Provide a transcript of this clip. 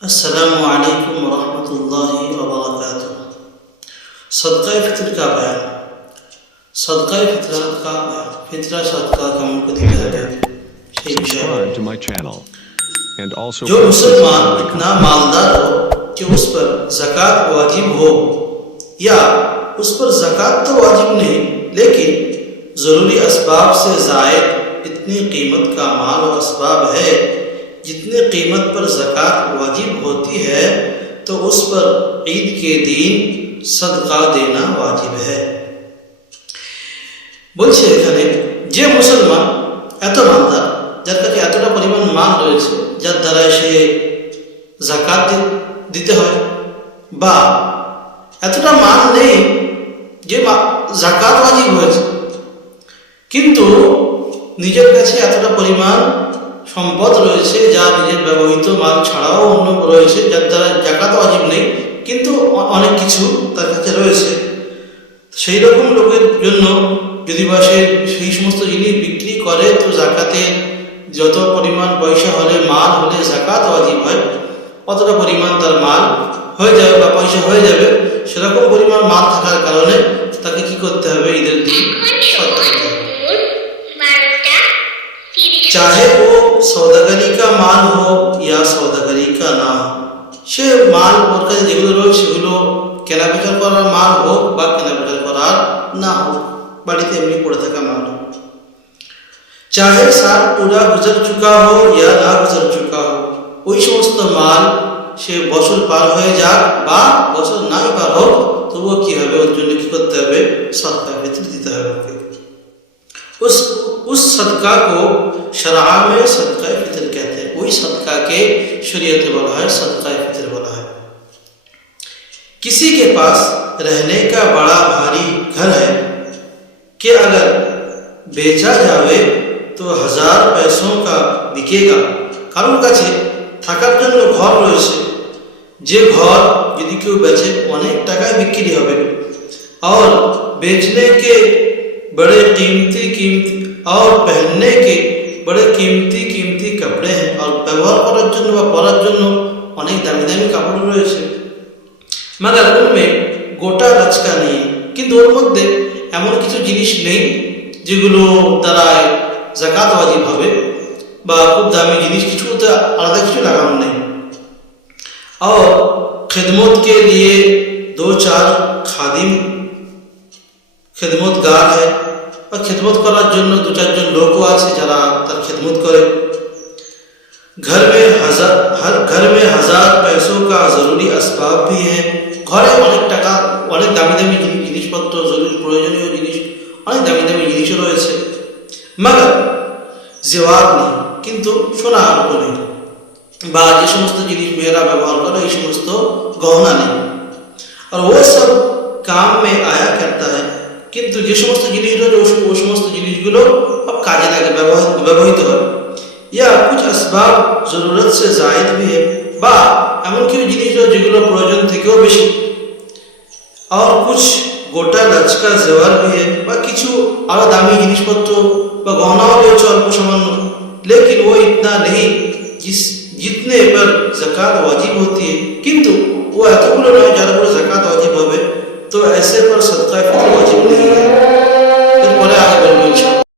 अस्सलाम वालेकुम वरहमतुल्लाहि जो मुसलमान इतना मालदार हो कि उस पर जक़ात वाजिब हो या उस पर जक़ात तो वाजिब नहीं लेकिन ज़रूरी इसबाब से जायद इतनी कीमत का माल और इसबाब है जितने कीमत पर जक़ात वाजिब होती है तो उस पर ईद के दिन सदका देना वाजिब है বলছে এখানে যে মুসলমান এত মালদার যার কাছে এতটা পরিমাণ মাল রয়েছে যার দ্বারা সে জাকাত দি- দিতে হয় বা এতটা মাল নেই যে মা- জাকাত ওয়াজিব হয়েছে কিন্তু নিজের কাছে এতটা পরিমাণ সম্পদ রয়েছে যা নিজের ব্যবহৃত মাল ছাড়াও অন্য রয়েছে যার দ্বারা জাকাত ওয়াজিব নেই কিন্তু অনেক কিছু তার কাছে রয়েছে। সেই রকম লোকের জন্য যদি বা সে সেই সমস্ত জিনিস বিক্রি করে তো জাকাতের যত পরিমাণ পয়সা হলে মাল হলে জাকাত ওয়াজিব হয়। কতটা পরিমাণ তার মাল হয়ে যাবে বা পয়সা হয়ে যাবে সেরকম পরিমাণ মাল থাকার কারণে তাকে কি করতে হবে? ঈদের দিন সদকা সে মাল ওর কাছে যেগুলো রয়েছে সেগুলো কেনাবেচা করার মাল হোক বা কেনাবেচা করার না হোক বাড়িতে এমনি পড়ে থাকা মাল হোক চাহে সাল পুরা গুজর চুকা হো ইয়া না গুজর চুকা হো ওই সমস্ত মাল সে বছর পার হয়ে যাক বা বছর নাই পার হোক তবুও কি হবে ওর জন্য কি করতে হবে সৎকার ভিতরে দিতে হবে ওকে उस उस सदका को शरा में सदका फितर कहते हैं वही सदका के शरीयत बोला है सदका फितर बोला है किसी के पास रहने का बड़ा भारी घर है कि अगर बेचा जावे তো হাজার पैसों का বিকেগা কারোর কাছে থাকার জন্য ঘর রয়েছে যে ঘর যদি কেউ বেচে অনেক টাকায় বিক্রি হবে और बेचने के बड़े कीमती कीमती और पहनने के बड़े कीमती कीमती कपड़े हैं और ব্যবহার করার জন্য বা পরার জন্য অনেক দামি দামি কাপড় রয়েছে মাগার উনমে গোটা রাজকা নেই কিন্তু ওর মধ্যে এমন কিছু জিনিস নেই যেগুলো দ্বারায় জাকাত ওয়াজিব হবে বা খুব দামি জিনিস কিছু ওতে আলাদা কিছু লাগানো নেই और खिदमत के लिए दो चार खादिम খেদমতগার है বা খেদমত করার জন্য দু চারজন লোকও আছে যারা তার খেদমত করে घर में हजार हर घर में हजार पैसों का जरूरी असबाब भी है ঘরে অনেক টাকা অনেক দামি দামি জিনিস জিনিসপত্র জরুরি প্রয়োজনীয় জিনিস অনেক দামি দামি জিনিসও রয়েছে মগর জেওয়াব নেই কিন্তু সোনা আরো নেই বা যে সমস্ত জিনিস মেয়েরা ব্যবহার করে এই সমস্ত গহনা নেই আর ও সব কাম মে আয়া করতা है কিন্তু যে সমস্ত জিনিস রয়েছে ওই সম- ওই সমস্ত জিনিসগুলো সব কাজে লাগে ব্যবহার ব্যবহৃত হয় ইয়া কুছ আসবাব জরুরত সে জায়দ ভি है বা এমন কিছু জিনিস রয়েছে যেগুলো প্রয়োজন থেকেও বেশি আর কুছ গোটা লচকা জেওয়ার ভি है বা কিছু আরো দামি জিনিসপত্র বা গহনাও রয়েছে অল্প সামান্য लेकिन वो इतना नहीं जिस जितने पर जक़ात वाजिब होती है किंतु वो এতগুলো নয় যার উপরে জাকাত ওয়াজিব হবে তো ऐसे पर सदका फितर वाजिब नहीं है